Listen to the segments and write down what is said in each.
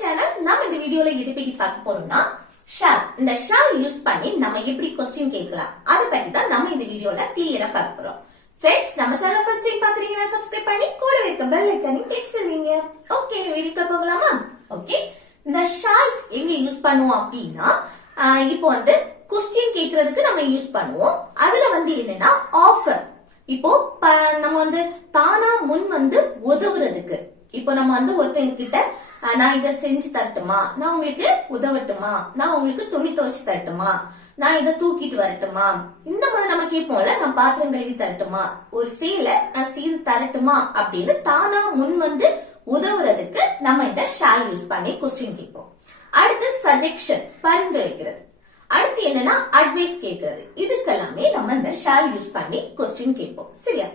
Channel. நம்ம இந்த வீடியோல எதை பத்தி பார்க்க போறோம்னா ஷால். இந்த ஷால் யூஸ் பண்ணி நம்ம எப்படி क्वेश्चन கேட்கலாம் அதை பத்தி தான் நம்ம இந்த வீடியோல கிளியரா பார்க்க போறோம். ஃப்ரெண்ட்ஸ், நம்ம சேனல் ஃபர்ஸ்ட் டைம் பாக்குறீங்கன்னா சப்ஸ்கிரைப் பண்ணி கூட இருக்க பெல் ஐகானை கிளிக் செய்வீங்க. ஓகே, வீடியோக்கு போகலாமா? ஓகே, இந்த ஷால் எங்க யூஸ் பண்ணுவோம் அப்படின்னா இப்போ வந்து क्वेश्चन கேக்குறதுக்கு நம்ம யூஸ் பண்ணுவோம். அதுல வந்து என்னன்னா ஆஃபர். இப்போ நம்ம வந்து தானா முன் வந்து உதவுறதுக்கு, இப்போ நம்ம வந்து ஒருத்தங்க கிட்ட நான் இதை செஞ்சு தரட்டுமா, நான் உங்களுக்கு உதவட்டுமா, நான் உங்களுக்கு துணி துவைச்சு தரட்டுமா, நான் இதை தூக்கிட்டு வரட்டுமா, இந்த மாதிரி நம்ம கேட்போம்ல, நான் பாத்திரம் கழுவி தரட்டுமா, ஒரு சேலை நான் செய்து தரட்டுமா அப்படின்னு தானா முன் வந்து உதவுறதுக்கு நம்ம இந்த ஷால் யூஸ் பண்ணி क्वेश्चन கேட்போம். அடுத்து சஜெக்ஷன், பரிந்துரைக்கிறது. அடுத்து என்னன்னா அட்வைஸ் கேட்கறது. இதுக்கெல்லாமே நம்ம இந்த ஷால் யூஸ் பண்ணி क्वेश्चन கேட்போம். சரியா?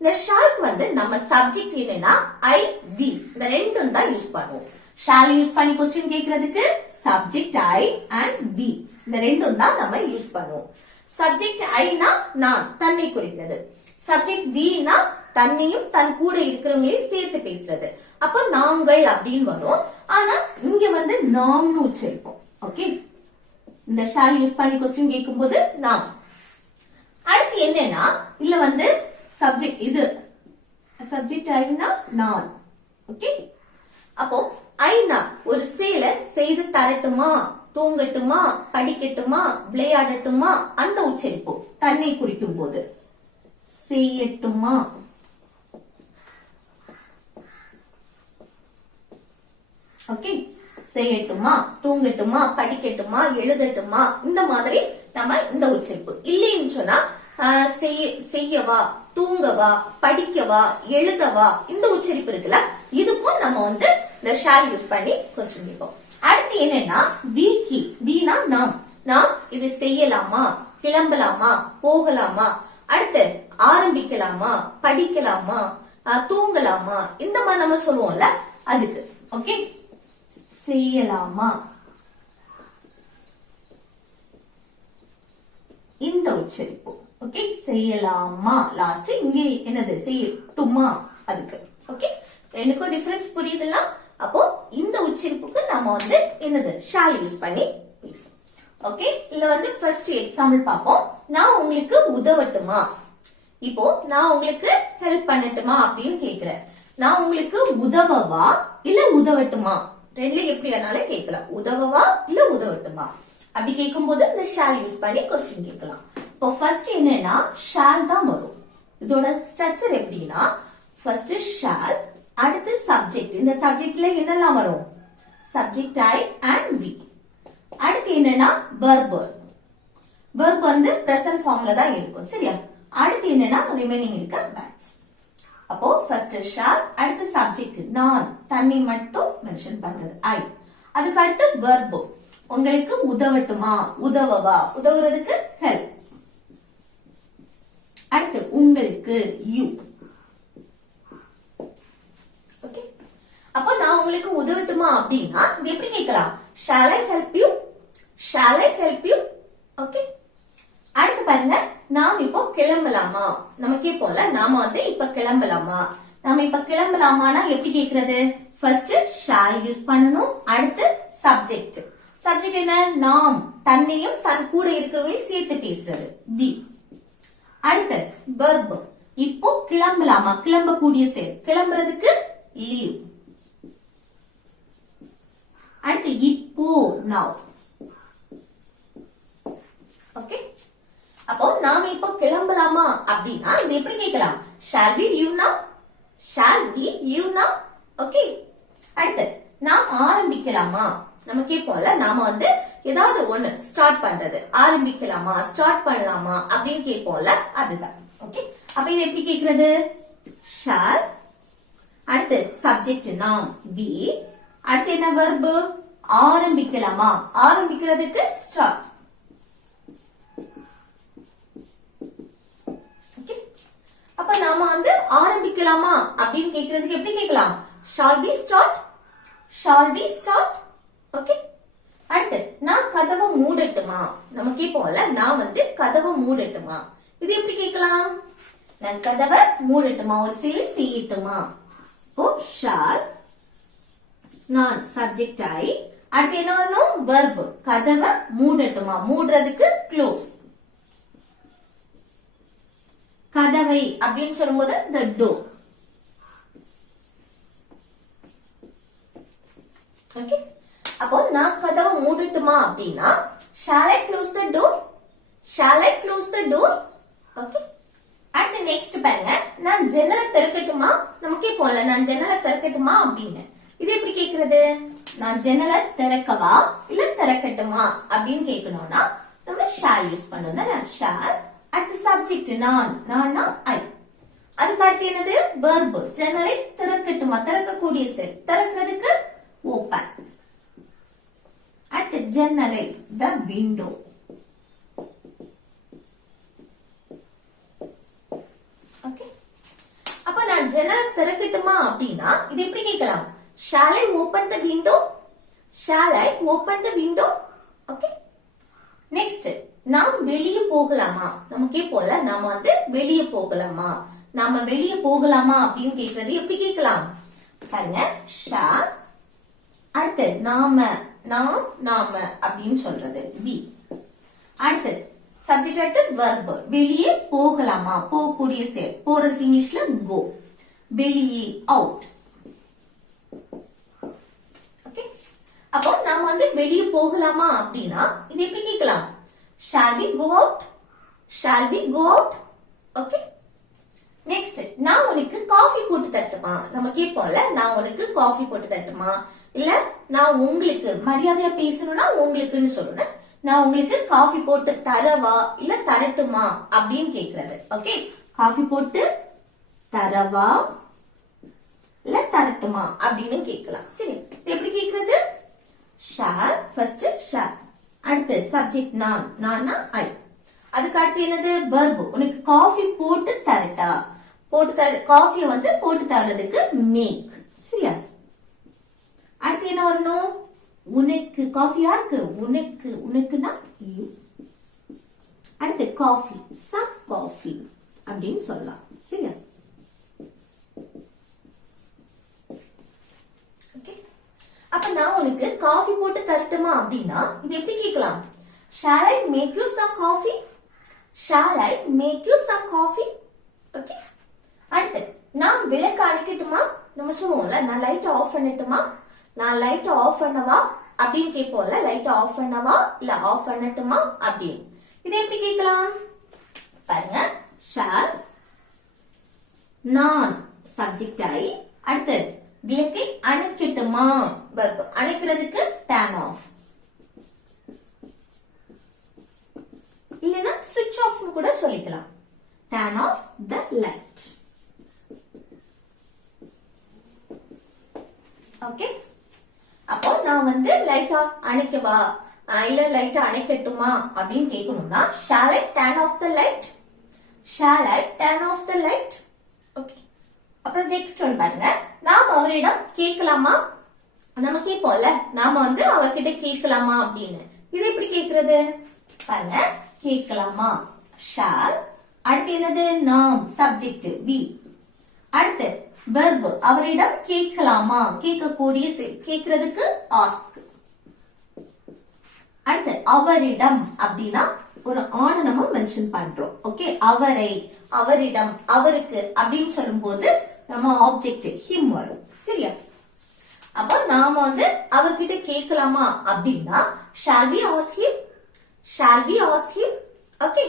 இந்த ஷால்க்கு வந்து நம்ம சப்ஜெக்ட் என்னன்னா ஐ வி, இந்த ரெண்டும் தான் யூஸ் பண்ணுவோம். ஷால் யூஸ் பண்ணி क्वेश्चन கேட்கறதுக்கு சப்ஜெக்ட் ஐ அண்ட் வி, இந்த ரெண்டும் தான் நம்ம யூஸ் பண்ணுவோம். சப்ஜெக்ட் ஐனா நான், தன்னை குறிக்கிறது. சப்ஜெக்ட் வினா தன்னையும் தன் கூட இருக்கிறவங்களையும் சேர்த்து பேசுறது. அப்ப நாங்கள் அப்படின்னு வரும். ஆனா இங்க வந்து நாம்னு உச்சரிப்போம். ஓகே, இந்த ஷால் யூஸ் பண்ணி क्वेश्चन கேட்கும்போது நாம். அடுத்து என்னன்னா இல்ல வந்து சப்ஜெக்ட், இது சப்ஜெக்ட் ஐனா நான். ஓகே, அப்போ ஐனா ஒரு சேலை செய்து தரட்டுமா, தூங்கட்டுமா, படிக்கட்டுமா, விளையாடட்டுமா, அந்த உச்சரிப்போம். தன்னை குறிக்கும் போது செய்யட்டுமா, ஓகே, செய்யட்டுமா, தூங்கட்டுமா, படிக்கட்டுமா, எழுதட்டுமா, இந்த மாதிரி நம்ம இந்த உச்சரிப்பு. இல்லைன்னு சொன்னா செய்யவா, தூங்கவா, படிக்கவா, எழுதவா, இந்த உச்சரிப்பு இருக்குல்ல, இதுக்கும் நம்ம வந்து இந்த ஷால் யூஸ் பண்ணி क्वेश्चन கேட்போம். அடுத்து என்னன்னா வீக்கி, வீனா நாம், நாம் இது செய்யலாமா, கிளம்பலாமா, போகலாமா, அடுத்து ஆரம்பிக்கலாமா, படிக்கலாமா, தூங்கலாமா, இந்த மாதிரி நம்ம சொல்லுவோம்ல, அதுக்கு. ஓகே, செய்யலாமா, இந்த உச்சரிப்பு. ஓகே, செய்யலாமா, லாஸ்ட் இங்க என்னது செய்யட்டுமா, அதுக்கு. ஓகே, ரெண்டுக்கும் டிஃபரன்ஸ் புரியுதுல? அப்போ இந்த உச்சரிப்புக்கு நம்ம வந்து என்னது ஷால் யூஸ் பண்ணி பேசுவோம். ஓகே, இதுல வந்து ஃபர்ஸ்ட் எக்ஸாம்பிள் பார்ப்போம். நான் உங்களுக்கு உதவட்டுமா, இப்போ நான் உங்களுக்கு ஹெல்ப் பண்ணட்டுமா அப்படின்னு கேக்குறேன். நான் உங்களுக்கு உதவவா இல்ல உதவட்டுமா, ரெண்டுல எப்படி வேணாலும் கேட்கலாம். உதவவா இல்ல உதவட்டுமா அப்படி கேட்கும் போது இந்த ஷால் யூஸ் பண்ணி क्वेश्चन கேட்கலாம். இப்போ ஃபர்ஸ்ட் என்னன்னா ஷால் தான் வரும். இதோட ஸ்ட்ரக்சர் எப்படின்னா ஃபர்ஸ்ட் ஷால், அடுத்து சப்ஜெக்ட். இந்த சப்ஜெக்ட்ல என்னெல்லாம் வரும்? Subject I and V. அடுத்து என்னன்னா வெர்ப். வெர்ப் வந்து பிரசன்ட் ஃபார்ம்ல தான் இருக்கும். சரியா? அடுத்து என்னன்னா ரிமைனிங் இருக்க வேர்ட்ஸ். அப்போ ஃபர்ஸ்ட் ஷால், அடுத்து சப்ஜெக்ட் நான், தன்னை மட்டும் மென்ஷன் பண்றது ஐ. அதுக்கு அடுத்து வெர்ப், உங்களுக்கு உதவட்டுமா, உதவவா, உதவுறதுக்கு ஹெல்ப். அடுத்து உங்களுக்கு யூ. ஓகே, அப்போ நான் உங்களுக்கு உதவட்டுமா அப்படின்னா இது எப்படி கேட்கலாம்? shall I help you, shall I help you. Okay, அடுத்து பாருங்க, நாம் இப்போ கிளம்பலாமா, நம்ம கேட்போம்ல, நாம வந்து இப்ப கிளம்பலாமா, நாம இப்ப கிளம்பலாமானா எப்படி கேக்குறது? ஃபர்ஸ்ட் shall யூஸ் பண்ணணும், அடுத்து சப்ஜெக்ட். சப்ஜெக்ட் என்ன? நாம், தன்னையும் தன் கூட இருக்கிறவங்களையும் சேர்த்து பேசுறது வி. அடுத்து verb, இப்போ கிளம்பலாமா, கிளம்பக்கூடிய செயல், கிளம்புறதுக்கு லீவ். அடுத்து இப்போ now. ஓகே, அப்போ நாம இப்போ கிளம்பலாமா அப்படின்னா இது எப்படி கேட்கலாம்? shall we leave now, shall we leave now. Okay, அடுத்து நாம் ஆரம்பிக்கலாமா, நம்ம கேட்போம்ல, நாம வந்து ஏதாவது ஒண்ணு ஸ்டார்ட் பண்றது, ஆரம்பிக்கலாமா, ஸ்டார்ட் பண்ணலாமா அப்படின்னு கேட்போம்ல, அதுதான். ஓகே, அப்ப இது எப்படி கேக்குறது? shall, அடுத்து சப்ஜெக்ட் நாம் we, அடுத்து என்ன verb? ஆரம்பிக்கலாமா, ஆரம்பிக்கிறதுக்கு ஸ்டார்ட். ஓகே, அப்ப நாம வந்து ஆரம்பிக்கலாமா அப்படின்னு கேக்குறதுக்கு எப்படி கேட்கலாம்? shall we start, shall we start. Okay, அடுத்து நான் கதவை மூடட்டுமா, நம்ம கேட்போம்ல, நான் வந்து கதவை மூடட்டுமா, இது எப்படி கேட்கலாம்? நான் கதவை மூடட்டுமா, ஒரு செயல் செய்யட்டுமா. இப்போ shall, நான் சப்ஜெக்ட் ஆயி அடுத்து என்ன வரணும் verb கதவை மூடட்டுமா மூடுறதுக்கு க்ளோஸ் கதவை அப்படின்னு சொல்லும்போது the door ஓகே அப்போ நான் கதவை மூடட்டுமா அப்படின்னா shall I close the door shall I close the door okay அடுத்து நெக்ஸ்ட் பாருங்க நான் ஜன்னலை திறக்கட்டுமா நமக்கே போல நான் ஜன்னலை திறக்கட்டுமா அப்படின்னு இது எப்படி கேக்குறது நான் ஜன்னலை திறக்கவா இல்ல திறக்கட்டுமா அப்படின்னு கேட்கணும்னா நம்ம shall யூஸ் பண்ணணும் shall அடுத்து சப்ஜெக்ட் நான் I அதுக்கு அடுத்து என்னது verb ஜன்னலை திறக்கட்டுமா திறக்கக்கூடிய செயல் திறக்கிறதுக்கு open அடுத்து ஜன்னலை the window ஓகே அப்ப நான் ஜன்னலை திறக்கட்டுமா அப்படின்னா இது எப்படி கேட்கலாம் shall I open the window shall I open the window okay next நாம் வெளியே போகலாமா நமக்கே போல நாம வெளியே போகலாமா நாம வெளியே போகலாமா அப்படின்னு கேக்குறது எப்படி கேட்கலாம் பாருங்க shall அடுத்து நாம அப்படின்னு சொல்றது we அடுத்து சப்ஜெக்ட் அடுத்து verb வெளியே போகலாமா போகக்கூடிய செயல் போறதுக்கு இங்கிலீஷ்ல go வெளியே out ஓகே அப்போ நாம வெளியே போகலாமா அப்படின்னா இது எப்படி கேட்கலாம் shall we go out shall we go out okay next நான் உனக்கு காஃபி போட்டு தரட்டுமா நம்ம கேட்போம்ல நான் உனக்கு காஃபி போட்டு தரட்டுமா இல்ல நான் உங்களுக்கு மரியாதையா பேசணும்னா உங்களுக்குன்னு சொல்லணும் நான் உங்களுக்கு காஃபி போட்டு தரவா இல்ல தரட்டுமா அப்படின்னு கேக்குறது ஓகே காஃபி போட்டு தரவா இல்ல தரட்டுமா அப்படின்னு கேட்கலாம் சரி எப்படி கேக்குறது shall ஃபர்ஸ்ட் shall அடுத்து சப்ஜெக்ட் நான் I அதுக்கு அடுத்து என்னது verb உனக்கு காஃபி போட்டு தரட்டா காஃபியை போட்டு தரதுக்கு மேக் சரியா அடுத்து என்ன வரணும் உனக்கு காஃபி யாருக்கு உனக்குன்னா you அடுத்து காஃபி some coffee அப்படின்னு சொல்லலாம் சரியா ஓகே அப்ப நான் உனக்கு காஃபி போட்டு தரட்டுமா அப்படின்னா இது எப்படி கேட்கலாம் shall I make you some coffee shall I make you some coffee okay அடுத்து நான் விளக்கு அணைக்கட்டுமா நம்ம சொல்லுவோம்ல நான் லைட் ஆஃப் பண்ணட்டுமா நான் லைட் ஆஃப் பண்ணவா அப்படின்னு கேட்போம்ல லைட் ஆஃப் பண்ணவா இல்ல ஆஃப் பண்ணட்டுமா அப்படின்னு இது எப்படி கேட்கலாம் பாருங்க shall நான் சப்ஜெக்ட் ஆயி அடுத்து விளக்கை அணைக்கட்டுமா verb அணைக்கிறதுக்கு turn off இல்லனா switch off கூட சொல்லிக்கலாம் turn off the light okay அப்போ நான் லைட் அணைக்கவா இல்ல லைட் அணைக்கட்டுமா அப்படின்னு கேட்கணும்னா shall I turn off the light shall I turn off the light okay அப்புறம் நெக்ஸ்ட் ஒன் பாருங்க நாம அவரிடம் கேட்கலாமா நம்ம கேட்போம்ல நாம அவர்கிட்ட கேட்கலாமா அப்படின்னு இது எப்படி கேக்குறது பாருங்க கேட்கலாமா shall அடுத்து என்னது நாம் சப்ஜெக்ட் we அடுத்து verb அவரிடம் கேட்கலாமா கேட்கக்கூடிய கேட்கிறதுக்கு ask அடுத்து அவரிடம் அப்படின்னா ஒரு ஆணை நம்ம மென்ஷன் பண்றோம் ஓகே அவரை அவரிடம் அவருக்கு அப்படின்னு சொல்லும்போது நம்ம ஆப்ஜெக்ட் him வரும் சரியா அப்போ நாம அவர்கிட்ட கேட்கலாமா அப்படின்னா shall we ask him shall we ask him okay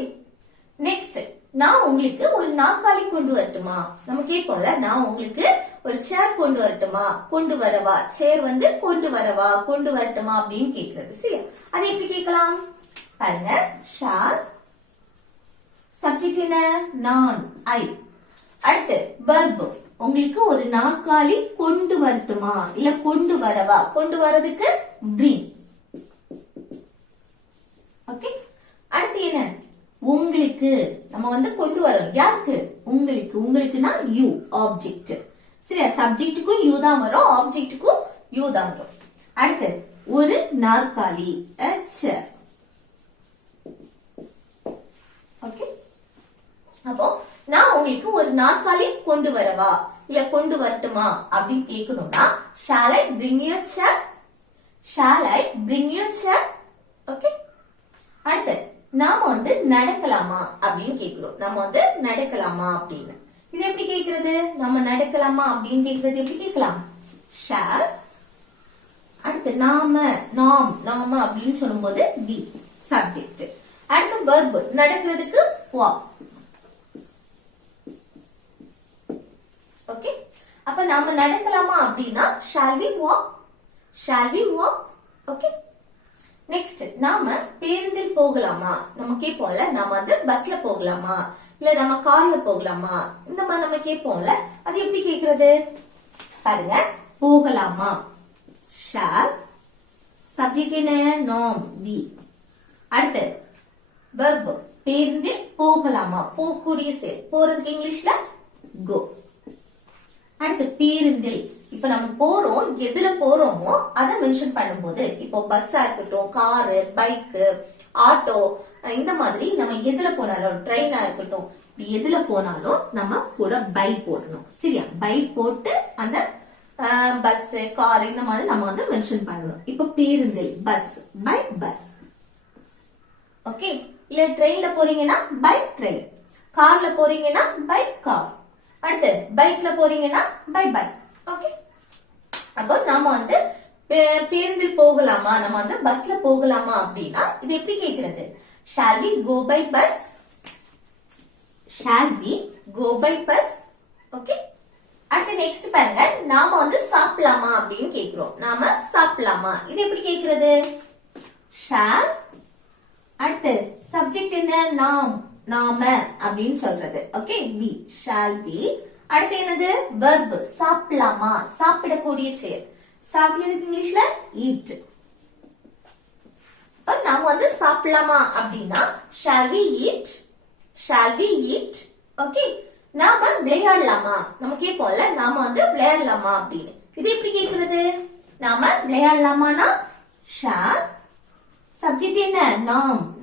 next நான் உங்களுக்கு ஒரு நாற்காலி கொண்டு வரட்டுமா நம்ம கேட்போம்ல நான் உங்களுக்கு ஒரு சேர் கொண்டு வரட்டுமா கொண்டு வரவா சேர் கொண்டு வரவா கொண்டு வரட்டுமா அப்படின்னு கேக்குறது சரி அதை எப்படி கேட்கலாம் பாருங்க shall சப்ஜெக்ட் என்ன நான் I அடுத்து verb உங்களுக்கு ஒரு நாற்காலி கொண்டு வரட்டுமா இல்ல கொண்டு வரவா கொண்டு வரதுக்கு bring ஓகே அடுத்து என்ன உங்களுக்கு நம்ம கொண்டு வரோம் யாருக்கு உங்களுக்குன்னா you ஆப்ஜெக்ட் சரியா சப்ஜெக்ட்டுக்கும் you தான் வரும் ஆப்ஜெக்ட்டுக்கும் you தான் வரும் அடுத்து ஒரு நாற்காலி a chair ஓகே அப்போ நான் உங்களுக்கு ஒரு நாற்காலி கொண்டு வரவா இல்ல கொண்டு வரட்டுமா அப்படின்னு கேட்கணும்னா shall I bring you a chair? Shall I bring you a chair? Okay. அடுத்து நாம வந்து நடக்கலாமா அப்படின்னு கேக்குறோம். நாம வந்து நடக்கலாமா அப்படின்னு இது எப்படி கேக்குறது? நம்ம நடக்கலாமா அப்படின்னு கேக்குறது எப்படி கேட்கலாம்? shall. அடுத்து நாம நாம அப்படின்னு சொல்லும்போது we subject. அடுத்து verb நடக்கிறதுக்கு walk. ஓகே. அப்ப நாம நடக்கலாமா அப்படின்னா shall we walk? shall we walk? Okay. Next நாம பேருந்தில் போகலாமா? நம்ம கேட்போம்ல, நாம வந்து பஸ்ல போகலாமா இல்ல நம்ம கார்ல போகலாமா இந்த மாதிரி நம்ம கேட்போம்ல, அது எப்படி கேக்குறது? பாருங்க, போகலாமா shall, சப்ஜெக்ட் என்ன? நாம் we. அடுத்து verb பேருந்தில் போகலாமா, போகக்கூடிய செயல், போறதுக்கு இங்கிலீஷ்ல go. அடுத்து பேருந்தில் இப்ப நம்ம போறோம், எதுல போறோமோ அதை மென்ஷன் பண்ணும்போது, இப்போ பஸ்ஸா இருக்கட்டும், காரு, பைக்கு, ஆட்டோ, இந்த மாதிரி நம்ம எதுல போனாலும், ட்ரெயினா இருக்கட்டும், எதுல போனாலும் நம்ம கூட பை போடணும். சரியா? பை போட்டு அந்த பஸ், கார் இந்த மாதிரி நம்ம வந்து மென்ஷன் பண்ணணும். இப்போ பேருந்தில் பஸ், பை பஸ். ஓகே. இல்ல ட்ரெயின்ல போறீங்கன்னா பை ட்ரெயின், கார்ல போறீங்கன்னா பை கார், அடுத்து பைக்ல போறீங்கன்னா பை பைக். ஓகே. அப்போ நாம வந்து பேருந்தில் போகலாமா, நம்ம வந்து பஸ்ல போகலாமா அப்படின்னா இது எப்படி கேக்குறது? shall we go by bus? shall we go by bus? Okay. அடுத்து நெக்ஸ்ட் பாருங்க, நாம வந்து சாப்பிடலாமா அப்படின்னு கேக்குறோம். நாம சாப்பிடலாமா இது எப்படி கேக்குறது? shall. அடுத்து சப்ஜெக்ட் என்ன? நாம அப்படின்னு சொல்றது. ஓகே. we shall we. அடுத்து என்னது? verb சாப்பிடலாமா, சாப்பிடக்கூடிய செயல். சாப்பிடுறதுக்கு இங்கிலீஷ்ல eat. நாம வந்து சாப்பிடலாமா அப்படின்னா shall we eat? shall we eat? Okay. நாம விளையாடலாமா, நம்ம கேட்போம்ல, நாம வந்து விளையாடலாமா அப்படின்னு இது எப்படி கேக்குறது? நாம விளையாடலாமானா shall, சப்ஜெக்ட் என்ன?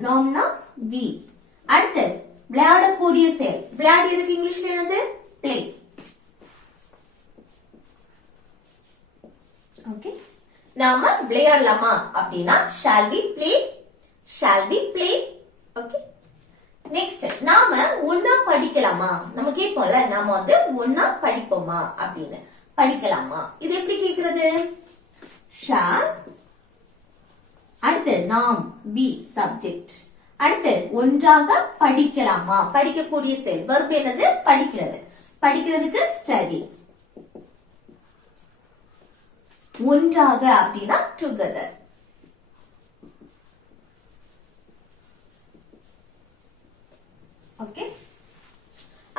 நாம்னா we. அடுத்து விளையாடக்கூடிய செயல், விளையாடுறதுக்கு இங்கிலீஷ்ல என்னது? play. ஓகே. நாம விளையாடலாமா அப்படின்னா shall we play? shall we play? Okay. Next நாம ஒன்னா படிக்கலாமா, நம்ம கேட்போம்ல, நாம வந்து ஒன்னா படிப்போமா அப்படின்னு படிக்கலாமா இது எப்படி கேக்குறது? shall. அடுத்து நாம் be சப்ஜெக்ட். அடுத்து ஒன்றாக படிக்கலாமா, படிக்கக்கூடிய செயல், verb என்னது? படிக்கிறது, படிக்கிறதுக்கு study. ஒன்றாக அப்படின்னா together. ஓகே.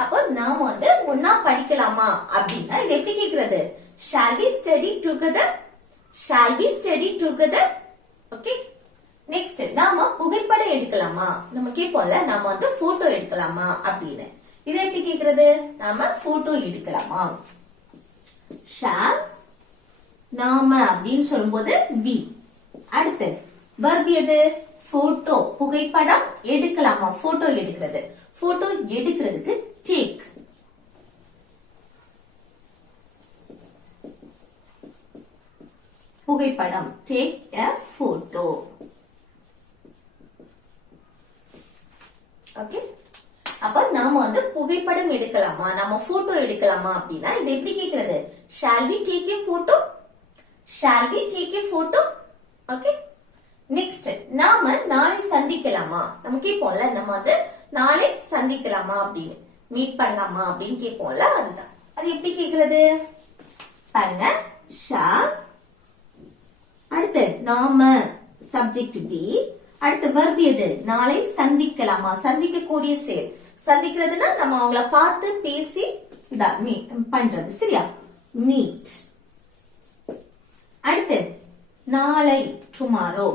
அப்போ நாம வந்து ஒன்னா படிக்கலாமா அப்படின்னா இது எப்படி கேக்குறது? shall we study together? shall we study together? Okay. Next நாம புகைப்படம் எடுக்கலாமா, நம்ம கேட்போம்ல, நாம வந்து போட்டோ எடுக்கலாமா அப்படின்னு இது எப்படி கேக்குறது? நாம போட்டோ எடுக்கலாமா shall. நாம அப்படின்னு சொல்லும்போது we. அடுத்து verb எது? போட்டோ, புகைப்படம் எடுக்கலாமா, போட்டோ எடுக்கிறது, போட்டோ எடுக்கிறதுக்கு take. புகைப்படம் take a photo. ஓகே. அப்ப நாம வந்து புகைப்படம் எடுக்கலாமா, நாம போட்டோ எடுக்கலாமா அப்படின்னா இது எப்படி கேக்குறது? shall we take a photo? shall we take a photo? Okay. Next நாம நாளை சந்திக்கலாமா, நம்ம கேட்போம்ல, நம்ம வந்து நாளை சந்திக்கலாமா அப்படின்னு மீட் பண்ணலாமா அப்படின்னு கேட்போம்ல, அதுதான். அது எப்படி கேக்குறது? பாருங்க, shall. அடுத்து நாம சப்ஜெக்ட் be. அடுத்து verb எது? நாளை சந்திக்கலாமா, சந்திக்கக்கூடிய செயல். சந்திக்கிறதுனா நம்ம அவங்கள பார்த்து பேசி மீட் பண்றது. சரியா? மீட். அடுத்து நாளை tomorrow.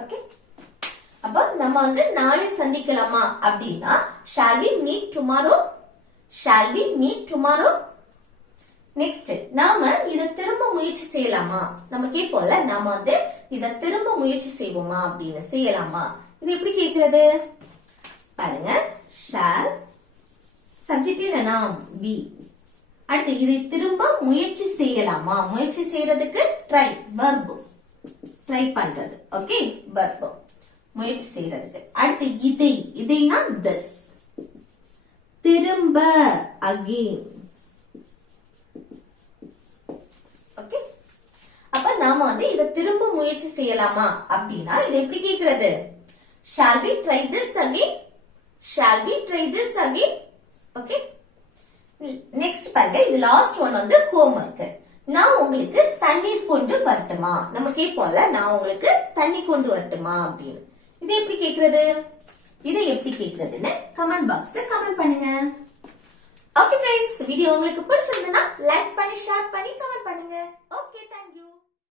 ஓகே. அப்ப நம்ம வந்து நாளை சந்திக்கலாமா அப்படின்னா shall we meet tomorrow? shall we meet tomorrow? Next நாம இத திரும்ப முயற்சி செய்யலாமா, நம்ம கேட்போம்ல, நாம வந்து இத திரும்ப முயற்சி செய்வோமா அப்படின்னு செய்யலாமா இது எப்படி கேக்குறது? பாருங்க ஷால் சப்ஜெக்ட் என்னன்னா பி. அடுத்து இதை திரும்ப முயற்சி செய்யலாமா? முயற்சி செய்யறதுக்கு ட்ரை verb. ட்ரை பண்றது. Okay verb. முயற்சி செய்யறதுக்கு. அடுத்து இதைனா this. திரும்ப again. ஓகே அப்ப நாம இத திரும்ப முயற்சி செய்யலாமா அப்படின்னா இதை எப்படி கேக்குறது? shall we try this again? shall we try this again? Okay next பாருங்க இது லாஸ்ட் ஒன் ஹோம்வொர்க். நான் உங்களுக்கு தண்ணீர் கொண்டு வரட்டுமா? நம்ம கேட்போம்ல நான் உங்களுக்கு தண்ணி கொண்டு வரட்டுமா அப்படின்னு. இதை எப்படி கேக்குறது? இதை எப்படி கேக்குறதுன்னு கமெண்ட் பாக்ஸ்ல கமெண்ட் பண்ணுங்க. ஓகே ஃப்ரெண்ட்ஸ் வீடியோ உங்களுக்கு பிடிச்சிருந்தா லைக் பண்ணி ஷேர் பண்ணி கமெண்ட் பண்ணுங்க. Okay thank you.